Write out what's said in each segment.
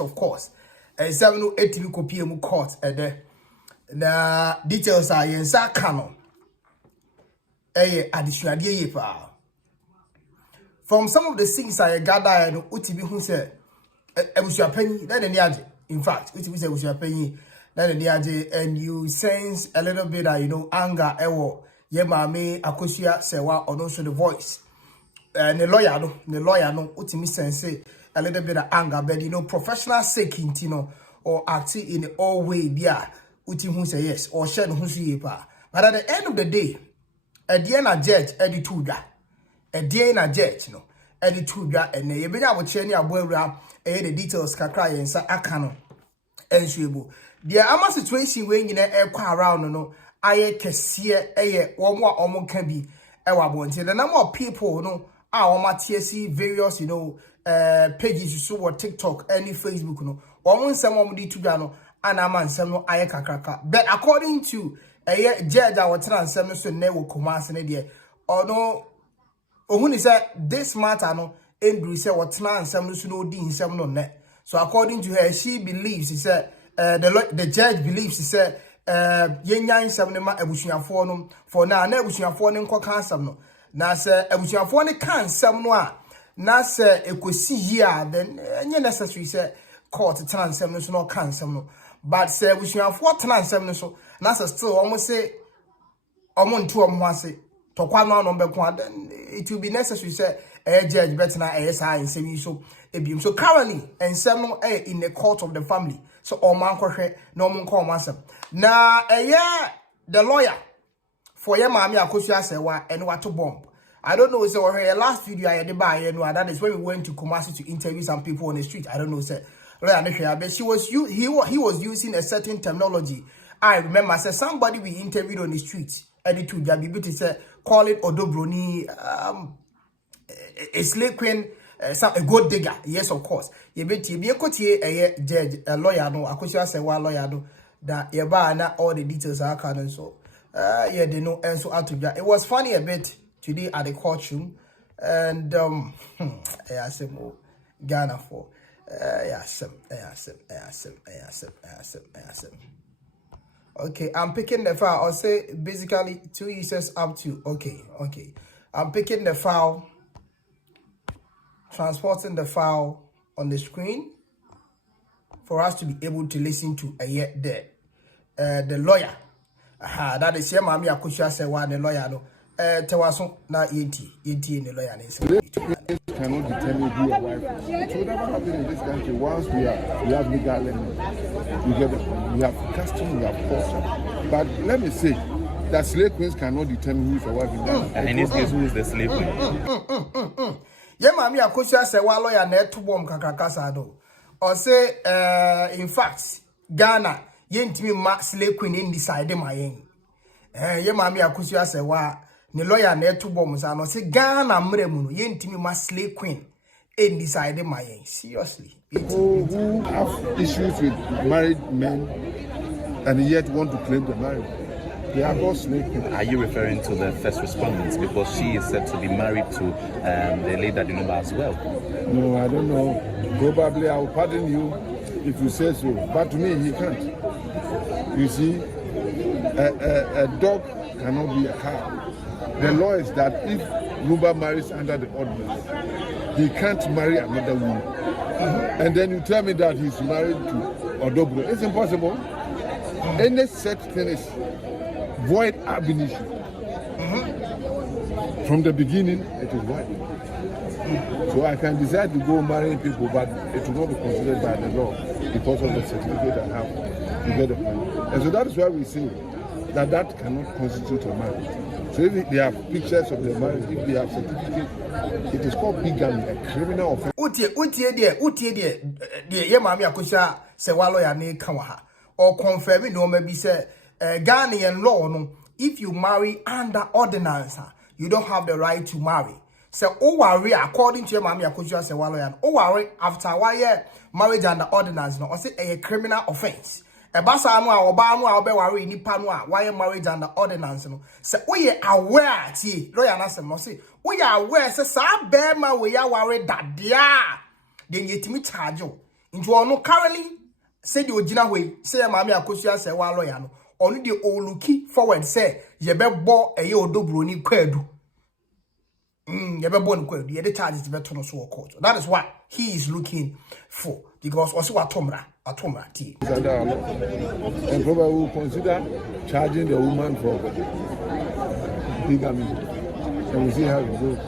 yes of course 708 copy mu court na details are yensa kano additional ye pa from some of the things I gather no utibi hu say abusuapanyin na ni age in fact utibi say abusuapanyin na ni age and you sense a little bit anger ewo ye maame akosua serwaa or also the voice the lawyer no utimi sense a little bit of anger but professional sake or acting in all way bia utimu say yes or share no so ye pa but at the end of the day a dear na judge editudwa a dear na judge no editudwa and ye benya wo che ni aboawura the details kakra yensa aka no ensuebu the ama situation we nyina ekwa around no aye kese womo a omo ka bi ewa bonti the number of people no TSC various pages so what TikTok any Facebook no one some di tudwa no ana man sem no aye kakraka but according to judge our transem no so ne wo commerce ne de ono ohuni say this matter no endru say what transem no so no di nsem no ne so according to her she believes she said the judge believes she said yenyan nsem ne ma abusuafo no for na abusuafo ne nkoka nsem no na se abusuafo ne kan nsem no a na se ekosi here then any necessary say court transem no so no kan nsem no but se abusuafo transem no so na se still almost say omonto omho ase tokwa no no beko then it will be necessary say judge better na nsem nsem so ebim so currently nsem no in the court of the family so oman kohwe na omon ko omasem na the lawyer for your mommy akosua serwaa and what to bomb. I don't know, so her last video I did by that is when we went to Kumasi to interview some people on the street. I don't know, sir. But he was using a certain terminology. I remember, I said somebody we interviewed on the street, edited Jabi said call it bronii, a slave queen, a gold digger. Yes, of course. You bet you be a judge, a lawyer, no, akosua serwaa lawyer, no, that you buy now all the details are canon so. Yeah, they know and so it was funny a bit today at the courtroom and I said Ghana for okay, I'm picking the file. I'll say basically 2 users up to okay. I'm picking the file, transporting the file on the screen for us to be able to listen to the lawyer. That is here, Mammy Akosua serwaa the lawyer no. Tewaso na yenti the lawyer cannot determine who your wife is. It will never happen in this country. Once we have legal element, we have custom, we have culture. But let me say that slave queens cannot determine who is your wife in Ghana. And in this case, who is the slave queen? Yeah, Mammy Akosua serwaa lawyer na to bomb kakakasa do. Or say, in fact, Ghana. Yentimi ma slave queen in decide my yen. Ye mami akosua serwaa ni lawyer na eto bom sa no se Ghana mremu no yentimi ma slave queen in decide my yen. Seriously. People who have issues with married men and yet want to claim the marriage, they are called slave queen. Are you referring to the first respondent because she is said to be married to the lady Adinova as well? No, I don't know. Probably I will pardon you if you say so, but to me he can't. You see, a dog cannot be a cow. The law is that if Nuba marries under the ordinance, he can't marry another woman. And then you tell me that he's married to Odobro. It's impossible. Any such thing is void ab initio. From the beginning, it is void. So I can decide to go marry people, but it will not be considered by the law because of the certificate I have to get the money. And so that is why we say that cannot constitute a marriage. So if they have pictures of the marriage, if they have certificate, it is called bigamy, a criminal offense. Utie de ye mami akosua serwaa lawyer ne kanwa or confirming no maybe say Ghanaian law no, if you marry under ordinance, you don't have the right to marry. So worry according to your mami akosua serwaa lawyer, worry after 1 year marriage under ordinance no, or say a criminal offense. E basa anu a oba anu a obe ware nipa nu a why marriage under ordinance no se we aware tie lawyer na sem no se we aware se sa be ma we ya ware dadea de yetimi charge Into ono currently say the original way say maami akosua serwaa lawyer no ono the looking forward say ye be bo eye odo bronii kwadu ye be bo no kwadu ye the charges be to no so court. That is what he is looking for because also atomra ti and probably will consider charging the woman for bigamy and we see how it goes.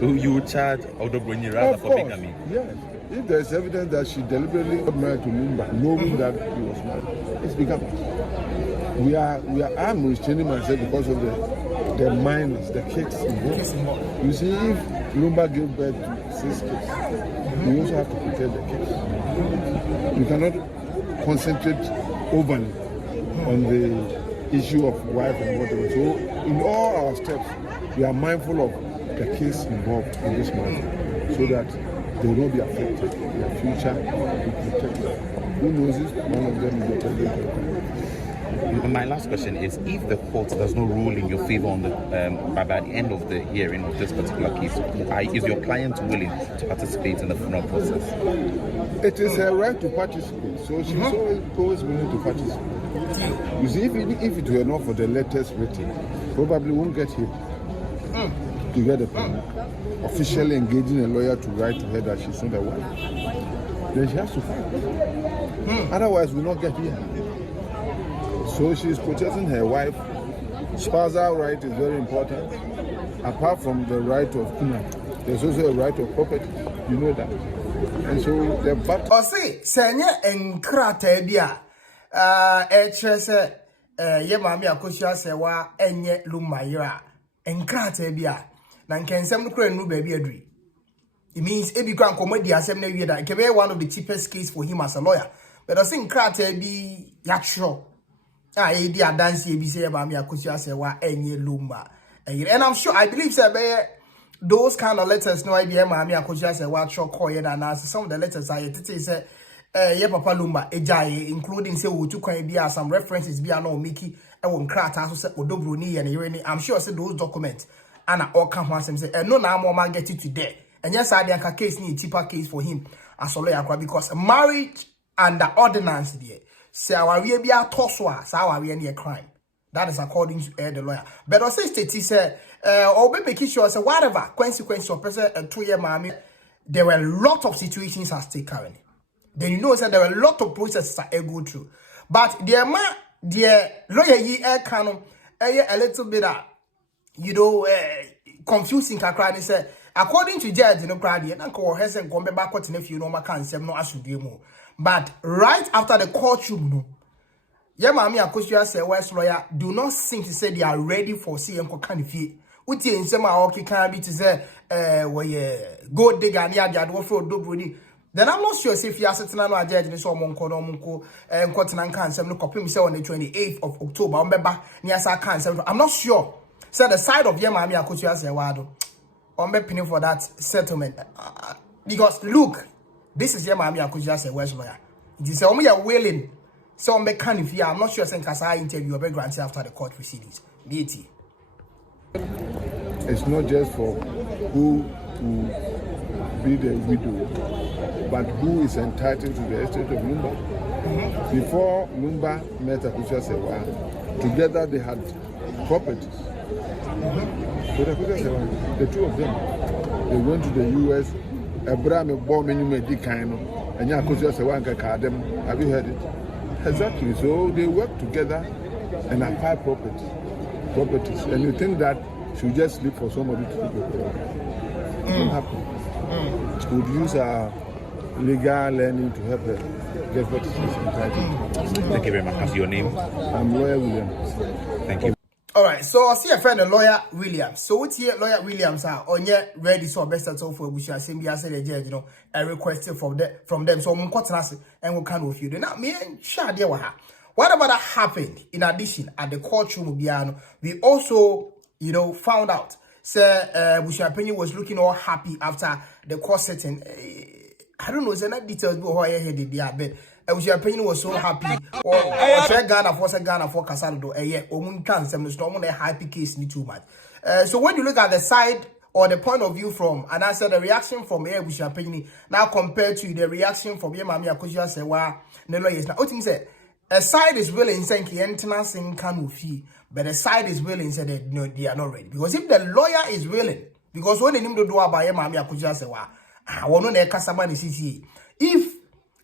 So you would charge odo bronii rather for bigamy? Yes. If there is evidence that she deliberately got married to Lumba, knowing that he was married, it's become. I'm restraining myself because of the minors, the kids involved. You see, if Lumba gave birth to 6 kids, you also have to protect the kids. You cannot concentrate overly on the issue of wife and whatever. So, in all our steps, we are mindful of the kids involved in this matter, so that they will not be affected. Their future will be protected. Who knows if one of them is the president? My last question is: if the court does not rule in your favor on the by the end of the hearing of this particular case, is your client willing to participate in the funeral process? It is her right to participate, so she's always willing to participate. You see, if it were not for the letters written, probably won't get hit to get a permit. Officially engaging a lawyer to write to her that she's not a wife, then she has to fight. Otherwise, we'll not get here. So she's protecting her wife. Spousal right is very important. Apart from the right of kuna, there's also a right of property. You know that. And so the battle. O say senye enkrata bia echese ye maami akosua serwaa enye lumayira enkrata bia na nkensem no kura nu baby adri. It means ebi kwan komodi asem na wie da it be one of the cheapest case for him as a lawyer. But I think krata bi yacho e di adansi ebi say maami akosua serwaa enye luma. And I'm sure I believe say those kind of letters no idea maami akosua serwaa cho call ye na some of the letters I say ye papa lumba ejaye including say wo tu kwan bia some references bia no miki e won krata so say odo bronii ye ne yere ni. I'm sure say those documents and all come once and say no na more man get it today. And yes I dey case ni cheaper case for him as a lawyer because marriage and the ordinance there say our we bia toswa say our we a crime. That is according to the lawyer. But also state say or be making sure say whatever consequence of person 2 year mommy there were a lot of situations at stake currently. Then you know that there were a lot of processes that I go through. But the lawyer ye canon a little bit confusing kakra ni say according to judge no crowd na ko hesen ko be back to nefi no maka nsem no asudie mu. But right after the courtroom no ye maami akosua serwaa lawyer do not seem to say they are ready for CM ko kanifie. Uti nsem a okika bi to say go digger ni ade wo for odo bronii. Then I'm not sure if you are sitting on a judge in so monko and cotton and cancer no copy me on the 28th of October. I'm not sure. So the side of your mammy akosua serwaa on be penny for that settlement. Because look, this is your mammy akosua serwaa lawyer. It is only a willing. So on be can if you I'm not sure saying cause I interview be granted after the court proceedings. BAT. It's not just for who be the widow, but who is entitled to the estate of Lumba. Before Lumba met Akosua serwaa, together they had properties. So the two of them, they went to the US. Abraham bought many kind and Akosua serwaa them. Have you heard it? Exactly. So they work together and acquire properties. And you think that should just sleep for somebody to take the property? It won't happen. Would use our legal learning to help her get what she's entitled. Thank you very much. What's your name? I'm Lawyer Williams. Thank you. All right, so I see a friend, Lawyer Williams. So what here, Lawyer Williams are on your ready so best at all for which I say the judge, a request from them. So I'm and we can with you. Now me and share there whatever that happened. In addition, at the courtroom, we also found out. Sir, abusuapanin was looking all happy after the court sitting. I don't know, is that details how I headed there, but abusuapanin was so happy. Or Ghana for Casado, omun can some storm on a happy case ni too much. So when you look at the side or the point of view from, and I said the reaction from abusuapanyin now compared to the reaction from Maami Akosua serwaa ne lawyers. Now, what say a side is willing saying Kientana sing can fee, but the side is willing say that no, they are not ready. Because if the lawyer is willing, because when they need to do about Maami Akosua serwaa, I want to know customer CCA. If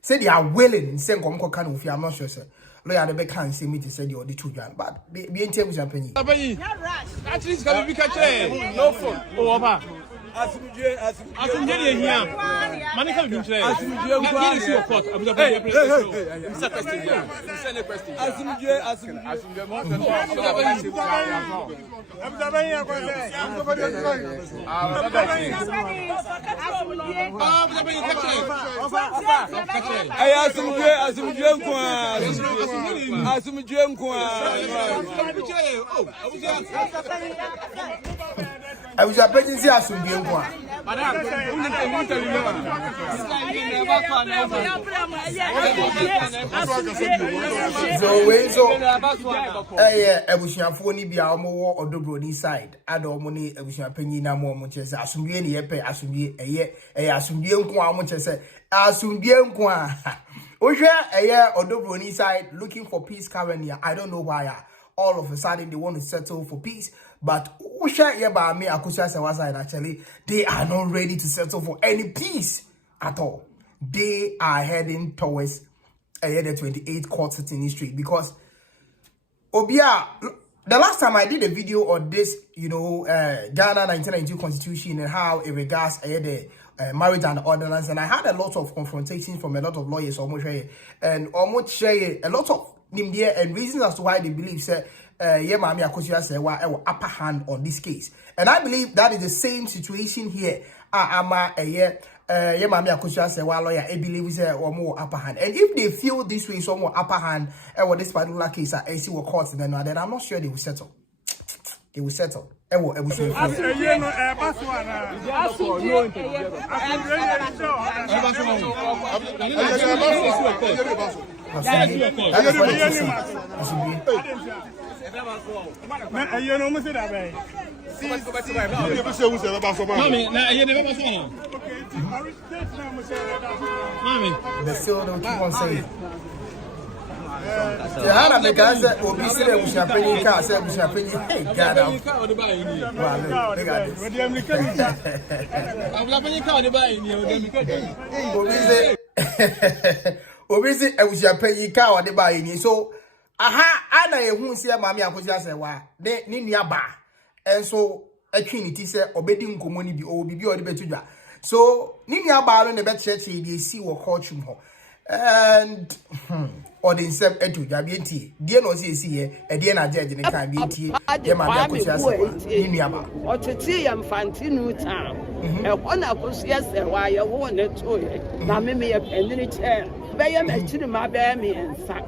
say they are willing, saying come can fee, I'm not sure, sir. Lawyer the can say me to say the two grand, but be in terms of penny. At least can be catching. No phone. Oh, Papa. Asimuje here. Money can be trade. Asimuje is your court. Mr. Question. Send a question. Asimuje. I was a pregnancy as soon as abusuafoɔ bi a ɔmo wɔ bronii side ada ɔmo ne abusuapanyin na mo ɔmo kyerɛ sɛ asomdue ne yɛpɛ asomdue ɛyɛ asomdue nko a ɔmo kyerɛ sɛ asomdue nko a wohwɛ ɛyɛ bronii side looking for peace currently. I don't know why all of a sudden they want to settle for peace, but Maami Akosua serwaa side actually they are not ready to settle for any peace at all. They are heading towards the 28th court sitting in street because Obia, the last time I did a video on this, Ghana 1992 constitution and how it regards the marriage and ordinance, and I had a lot of confrontations from a lot of lawyers and almost share a lot of and reasons as to why they believe Maami Akosua serwaa upper hand on this case. And I believe that is the same situation here. Maami Akosua serwaa lawyer, I believe is more upper hand. And if they feel this way, some more upper hand with this particular case, I see what courts then I'm not sure they will settle. They will settle. They still don't keep on saying. The Hana the guy said, obesity was champagne car, said was champagne. Hey, God, obesity was champagne car, the buying. So, I know who say Maami Akosua serwaa, they need ba. And so, a trinity said, obeying community or be or the better. So, Ninia ba on the bed church, they see what courtroom. And or the same etu jabienti die no see here e die na judge ne kan bienti ye Maami Akosua serwaa ni nuaba otete yam fantinu town e hona Akosua serwaa ye wo ne to ye na me ye penini chair be ye ma chiri ma be me ensa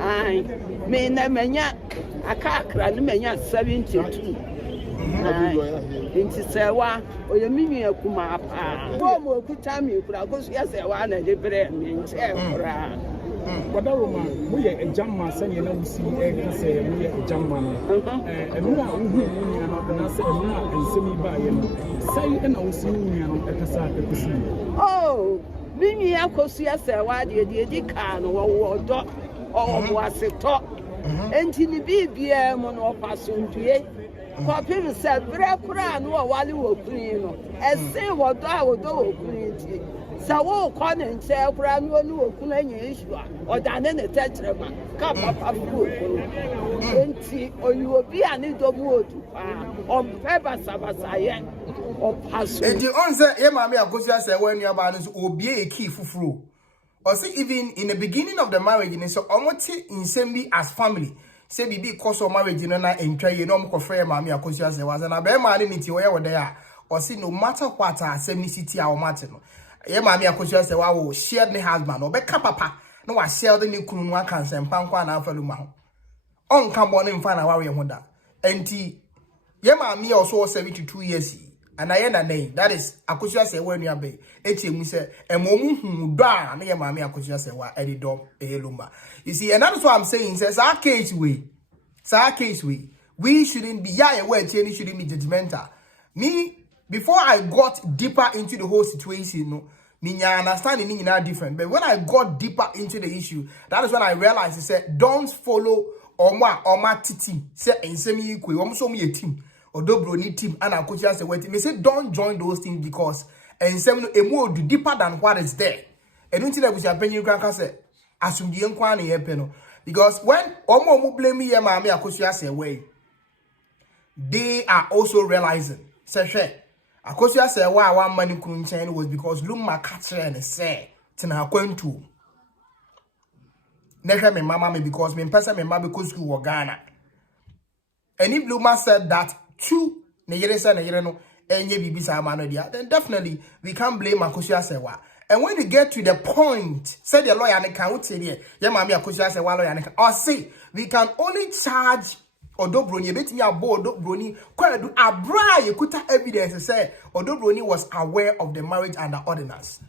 ai me na manya akakra ne manya 72 inti serwaa oyemini akuma pa wo mo kuta mi kura Akosua serwaa na de bre me nche kura Wadaroma, we are a jamma, saying, I see a say, we are a jamma. And we are and I say, and semi by say, and I will see me at the side of the sea. Oh, Mimi Akosua serwaa the can or dot or was a top. And in the BBM on our passion to Papa said, Brakura, no, while you were clean, and say what I would do. So, come and say, brand new issue or done in a tetrama, come up a food. Or you will be an wood on purpose of a science or pass. And the answer, Maami Akosua serwaa when your balance will be a key for or see, even in the beginning of the marriage, so almost in same as family. Say, be because of marriage, and try you know, Maami Akosua serwaa and a bear man in it where they are, or see, no matter what, 70 city or Martin. Maami Akosua serwaa will share the husband or beka papa no wa share the new kunu one can send pankwa na afelu ma ho on kan born in fan aware ho da enti Maami also 72 years and I na name that is Akosua serwaa nua be etiemu se emomu hu do a na Maami Akosua serwaa edidom eluma. You see, and that's what I'm saying says our case we shouldn't be we shouldn't be judgmental. Me before I got deeper into the whole situation, no, me understanding is not different. But when I got deeper into the issue, that is when I realized he said, don't follow Oma team. Say in semi equal, almost me a team or bronii team and I could just say, wait, me say don't join those things because and some more deeper than what is there. And don't think that we shall pay you can say, assume the inquiry peno. Because when Omo blame me, mammy, akosua say way, they are also realizing, say, akosua say why one money couldn't change was because Luma catcher and say, Tina going to. Never me mama because me person me mama because you were Ghana. And if Luma said that two, then definitely we can't blame akosua serwaa. And when you get to the point, say the lawyer and can say there, yeah, mammy, akosua serwaa lawyer or say we can only charge bronii, bet me about bronii, quite do a bra you could have evidence to say bronii was aware of the marriage and the ordinance,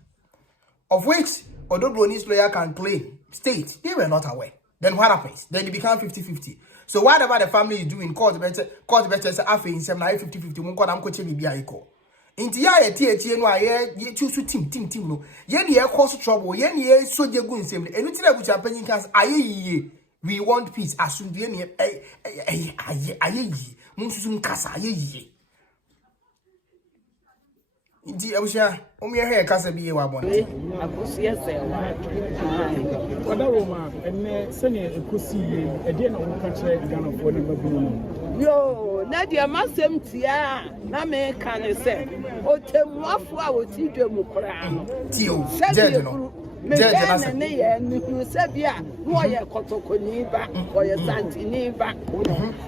of which bronii's lawyer can claim state they were not aware. Then what happens? Then it becomes 50-50. So whatever the family is doing, court better say after in 50-50, won't call them coaching be equal. Inti ya eti no aye ye choose team no. Ye ne cause trouble, ye ne so je go nsem. Anything that which happen can aye we want peace asundue ne aye mun susun kasa aye. Inti abusha omi he kasa bi ye wa bon. Akosua serwaa. Wada Roma ene sene ekosi ye ede na wo ka kire Ghana fo ne babu. Yo, na dia masem tia na me kan se otemuafo a wotidwe mu kora no. Tio, judge no. Judge na ne ye nu se bia no ye kotokoni ba, o ye santini ba.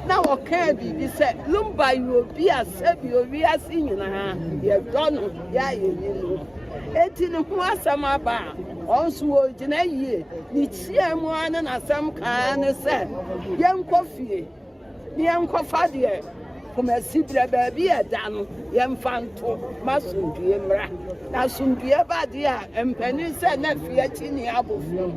Na wo ka bi se lumba yo bi a se bi o wi asinyina ye dono ya ye ni. Eti ne ho asama ba onso wo gina yie ni tie mu an na asam kan ne se ye nkofie ni enkofa de kuma sibra baabi eda no ye mfanto masundue mra na sundue ba de a empani se na fie chi ni abofu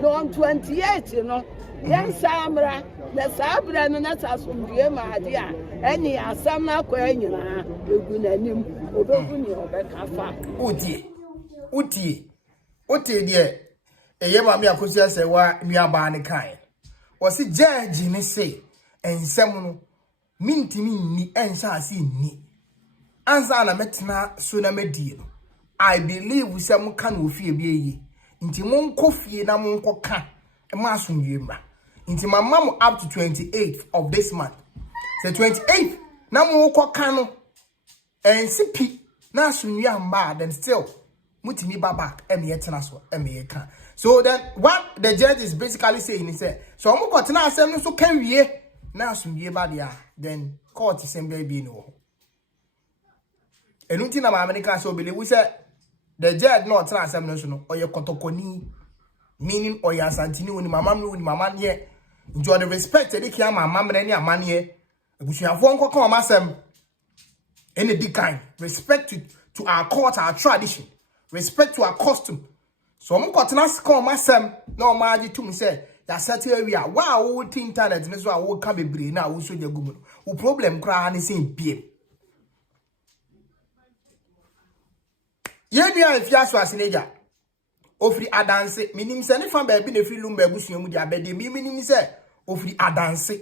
no 28 no ye samra na sabra no na sundue ma de a eni asam na kwa nyina egu nanim obegu ni obeka fa utie de eye ma me akosua serwaa nuaba ne kan wo si judge ni say ensem no mintimi ni ensa asi ni ansa na metena so na medie no I believe say mo kan ofie bi eyi nti mo nkofie na mo nkoka ma asonwie mra nti mama mo up to 28th of this month say 28th na mo nkoka no ensipi na asonwie amba then still mutimi back etena so kan. So then what the judge is basically saying is say so mo kotena asem no so kan wie na asumdie ba dia then court assembly be no. Enuti na America so believe we say the judge not try assembly so no or your kotokoni meaning or your santini when mama ne enjoy the respect they kia mama ne amane ebusuafo nkoko amasem any big kind respect to our court, our tradition, respect to our custom. So I'm going to call myself no maji to me say ya certain area wow we internet ne so a wo ka bebre na wo so ya gumu wo problem kra ne sin biem ye bia afia so asineja ofri adanse minim se ne fa ba bi ne free lumba abusuamu dia bede mi minim se ofri adanse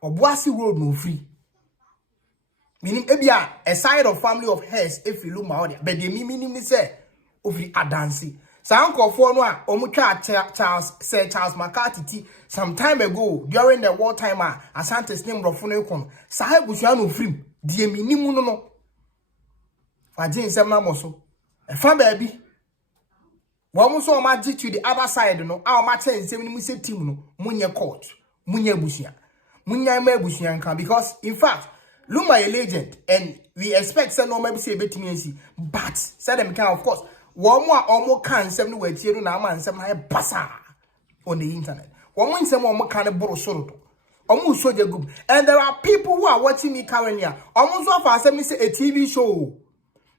oboase road no free minim ebia a side of family of hers efri lumba odia bede mi minim se ofri adanse. Sankofo no a omutwa Charles McCarthy some time ago during the war time Asante's name rofo no ekon sahe busua no frim die minimu no fagin sem na moso e fa ba bi wo mo so o ma to the other side no a o ma chen sem ni mu se team no munye court munye busua munya ma busua nka because in fact Luma a legend and we expect say no maybe say betimi nsi but say them can of course one more almost can seven way to na man some basa on the internet. One more some kind of borrow sort almost so good. And there are people who are watching me currently. Almost off as say a TV show.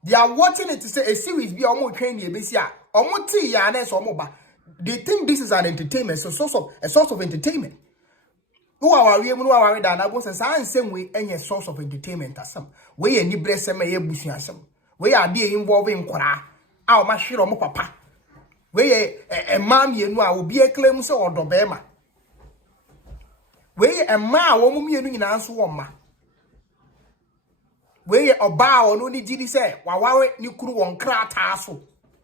They are watching it to say a series be almost training a almost 3 years or more. They think this is an entertainment, so a source of entertainment. Who are we able to na boss and same way any source of entertainment as some. We any bless me ye busuasem. We are be involved in kwara. Our mashiro mo papa. We a mam ye no will be a claim so or dobema. We a ma wo mu mienu nyina so wo ma. We a oba ono ni gidi say wawawe ni kuru won krata so.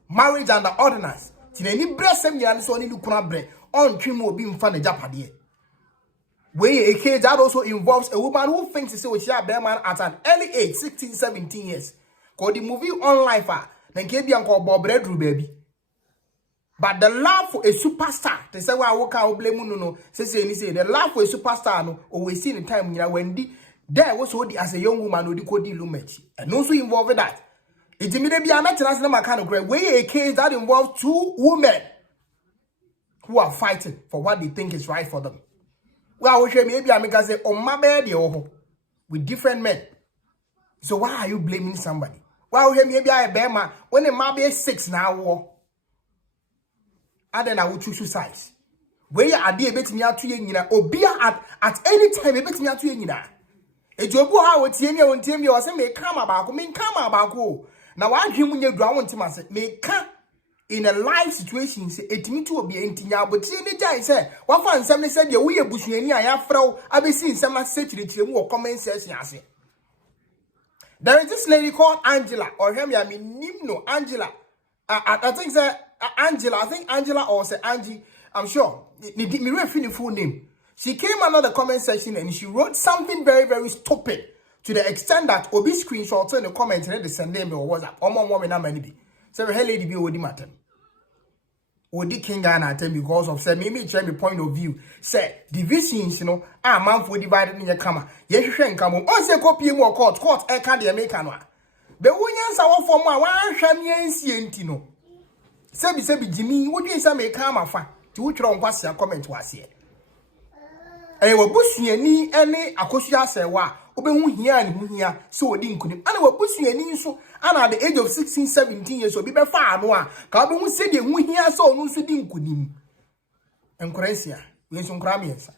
Marriage and the ordinance. Ti na ni blessem nyina so ni kunu bre on twim obi mfa na japade. We a case that also involves a woman who thinks she was a man at an early age, 16, 17 years. Called the movie On Life, then came the uncle Bob Redru baby. But the love for a superstar, they say, well, I walk out blame no, say, the love for a superstar, no, always seen in time when there was what as a young woman who could deal with and also involved that. It immediately be a international kind of great way a case that involves two women who are fighting for what they think is right for them. Well, maybe I make us say, oh, my baby, with different men. So why are you blaming somebody? Well, maybe I bear man when a man be 6 now, and then I will choose sides. Where are they betting me out to you, or be at any time, a betting me out to you. A job how it's in your team, you are saying, may come about, now I hear when you grow on to myself, may come. In a life situation, say it me to be entinya, but any guy say, what fan somebody said, you we a bushini, I have throw, I be seeing some say to the more comment says, there is this lady called Angela, or him, I mean, Nimno, Angela. I think that Angela or say Angie, I'm sure. Me read full name. She came under the comment section and she wrote something very, very stupid to the extent that Obi screenshot in the comment and they send them or WhatsApp. Or more woman, I'm maybe. So, hey, lady, be with matter. Odi K1ng Ghana tell me because of say maybe try me point of view. Say divisions, man for divided in your camera. Yes, you come on. On say copy more court can't make no. But when you answer for more, one sham yen no. Say Jimmy, what you say make come fa. To which wrong was your comment was here. And we bush ni any akosua serwaa. Obehu hia ni hu hia so odi nkunim. And we bush ni so and at the age of 16, 17 years obi be fa ano a ka obehu se de hu hia so onu so di nkunim. Enkoresia, we so nkra miensa.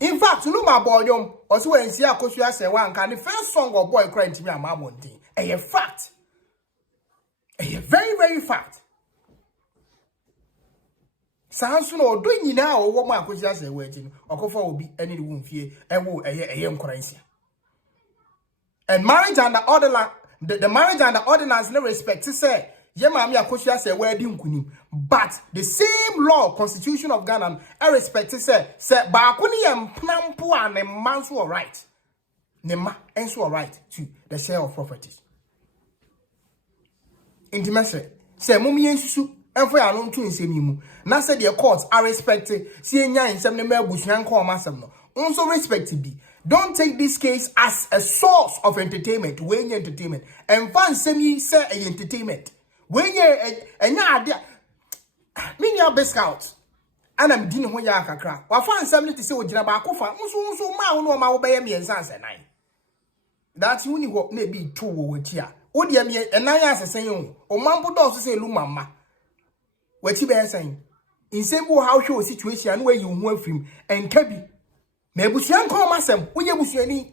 In fact, no ma boy yom o se we nsia akosua serwaa nka the first song of boy cry ntimi amamondin. A fact. A very, very fact. Sanso no do nyina o wo ma akosia se wetin okofa obi ene de wonfie ewo eye nkransia. And marriage and the order the marriage and the ordinance no respect say ye ma me akosia se wedding nkunim, but the same law constitution of Ghana I respect say ba ko ne yam pnampo a ne man so right ne ma enso right to the share of properties. Intimacy say mum yensu and for alone to insemimu. Now said the courts are respected. See in some member bushan call masam. Also respect be. Don't take this case as a source of entertainment. When you entertainment and fan semi say entertainment. When you and ya mini a best scout. And I'm dealing with ya kakra. Wa fan something to say with Jinabakofa. So ma no ma obey me and sans and nine. That's only what may be two with here. Odia me and nine as a saying. O mambo does say lumama. What you be saying? In simple how show situation where you move from and kabi. Mebusian call myself, when you busiani.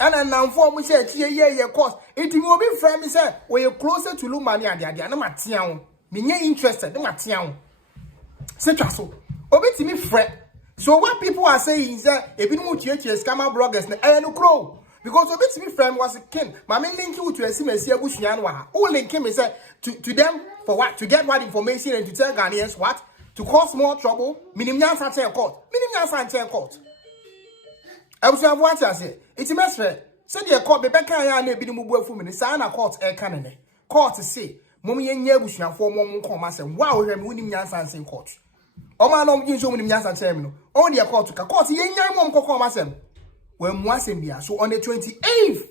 And now for me say, yeah, course. It will be friend me say, where you're closer to Lumani and the idea. No matian. Me interested, no matian. Say so. Obey me friend. So what people are saying is that if you move to scammer bloggers, no crow. Because obey me friend was a king. My main link you to a similar busian. All link him is to them for what? To get what information and to tell Ghanaians what? To cause more trouble. Minimum Sanche court. I was have what I say. It's a mess. Said your court, the Becca and a bit of move for me. Sana court air cannon. Court to say, Mummy and Yabushia for more commas and wow, him winning Yansan in court. Oh, my long use winning Yansan terminal. Only a court to a court, young won't call myself. When once in Bia, so on the 28th,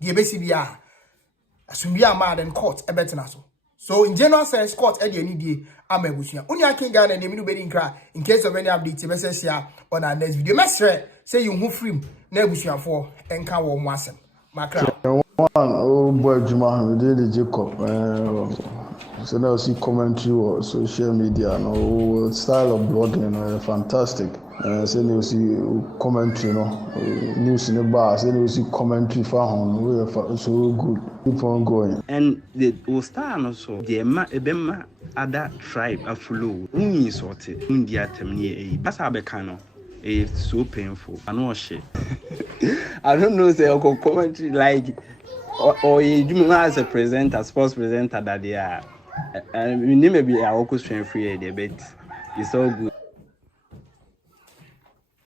the ABCBR, as we are mad and court a better naso. So in general sense, court any day, I'm a bushia. Only I can get a new bedding cry in case of any updates, message here on our next video. Master, say you move free, nebushia for and can warm wasem. My crowd. Oh boy, Juma, we did the Jacob. So now see commentary or social media, no style of blogging, fantastic. So now see commentary, news in the bar. So now see commentary for home, so good. Keep on going. And the Ostar also the Ebema other tribe a flow. Uni sorted India terminate. That's how becano. It's so painful. I know shit. I don't know say I'll commentary like or you do as a presenter, sports presenter that they are. And maybe I will strength free debate. It's all good.